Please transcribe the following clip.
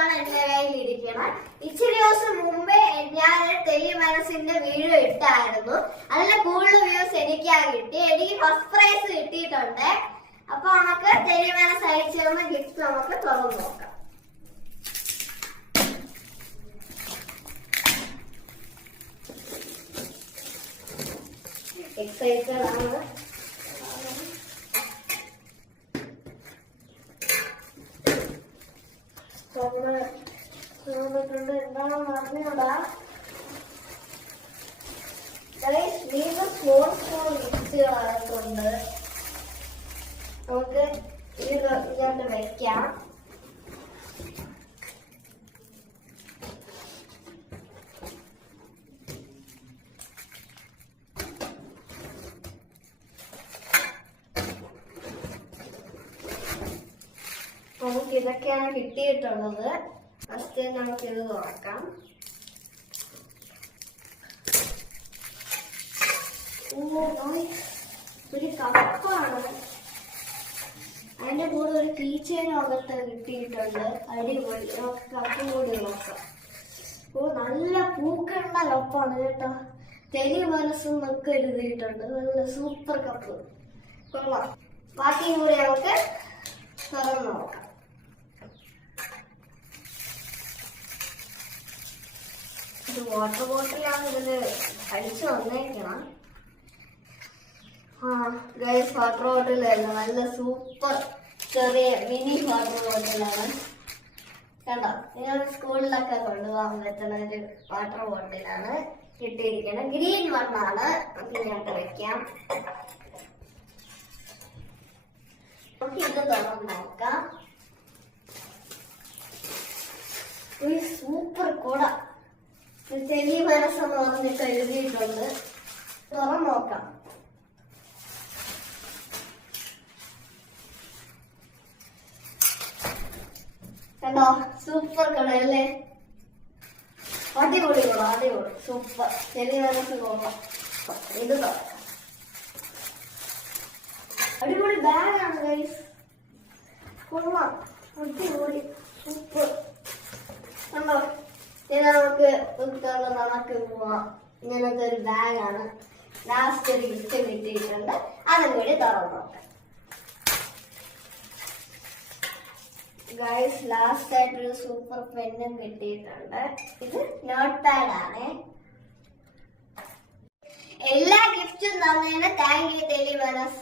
ആണ് എന്റെ കയ്യിൽ ഇരിക്കുന്നത്. ഇച്ചിരി ദിവസം മുമ്പേ ഞാൻ തെലി മനസ്സിന്റെ വീഡിയോ ഇട്ടായിരുന്നു. അതിൽ കൂടുതൽ വ്യൂസ് എനിക്കാ കിട്ടി. എനിക്ക് ഫസ്റ്റ് പ്രൈസ് കിട്ടിയിട്ടുണ്ട്. അപ്പൊ നമുക്ക് തെലി മനസ്സ് അയച്ചു തരുന്ന ഗിഫ്റ്റ് നമുക്ക് തുറന്നു നോക്കാം. എക്സൈറ്റഡ് ആണ്. എന്താണെന്ന് അറിഞ്ഞൂടാ. സ്മോൾ സ്മോൾ ഗിഫ്റ്റുകളായിട്ടുണ്ട്. നമുക്ക് ഇതിനകത്ത് വെക്കാം. നമുക്ക് ഇതൊക്കെയാണ് കിട്ടിയിട്ടുള്ളത്. ഫസ്റ്റ് നമുക്ക് ഇത് തുറക്കാം. ഒരു കപ്പാണ്. അതിന്റെ കൂടെ ഒരു കീ ചെയിൻ അകത്ത് കിട്ടിയിട്ടുണ്ട്. അടിപൊളി. നമുക്ക് കപ്പും കൂടി നോക്കാം. നല്ല പൂക്കുള്ള കപ്പാണ് കേട്ടോ. തെലി മനസ്സെന്നൊക്കെ എഴുതിയിട്ടുണ്ട്. നല്ല സൂപ്പർ കപ്പ്. കൊള്ളാം. ബാക്കിയും കൂടി നമുക്ക് തുറന്ന് നോക്കാം. ഇത് വാട്ടർ ബോട്ടിലാണ്. ഇതില് അടിച്ചു വന്നേക്കണം. ഗൈസ്, വാട്ടർ ബോട്ടിലല്ല, നല്ല സൂപ്പർ ചെറിയ മിനി വാട്ടർ ബോട്ടിലാണ്. കണ്ടോ, നിങ്ങൾ സ്കൂളിലൊക്കെ കൊണ്ടുപോകാൻ പറ്റുന്ന ഒരു വാട്ടർ ബോട്ടിലാണ് കിട്ടിയിരിക്കുന്നത്. ഗ്രീൻ വണ്ണാണ്. ഇതിനകത്ത് വെക്കാം. നമുക്ക് ഇത് തുറന്ന് നോക്കാം. ഒരു സൂപ്പർ കുട. തെലി മനസ്സെന്ന് പറഞ്ഞിട്ട് എഴുതിയിട്ടുണ്ട്. തുറന്ന് നോക്കാം. കണ്ടോ, സൂപ്പർ കുടയല്ലേ. അടിപൊളി കുട, അടിപൊളി സൂപ്പർ. തെലി മനസ്സ് നോക്കാം. ഇത് തുറക്കാം. അടിപൊളി ബാഗാണ് ഗൈസ്. കൊള്ളാം, അടിപൊളി സൂപ്പർ. കണ്ടോ, ഇനി നമുക്ക് നടക്ക് പോവാം. ഇങ്ങനത്തെ ഒരു ബാഗാണ്. ലാസ്റ്റ് ഒരു ഗിഫ്റ്റ് കിട്ടിയിട്ടുണ്ട്. അതും കൂടി തുറന്നു നോക്കാം. ഗൈസ്, ലാസ്റ്റ് ആയിട്ടൊരു സൂപ്പർ പെന്നും കിട്ടിയിട്ടുണ്ട്. ഇത് നോട്ട് പാഡ് ആണ്. എല്ലാ ഗിഫ്റ്റും തന്നതിന് താങ്ക് യു തെലി മനസ്.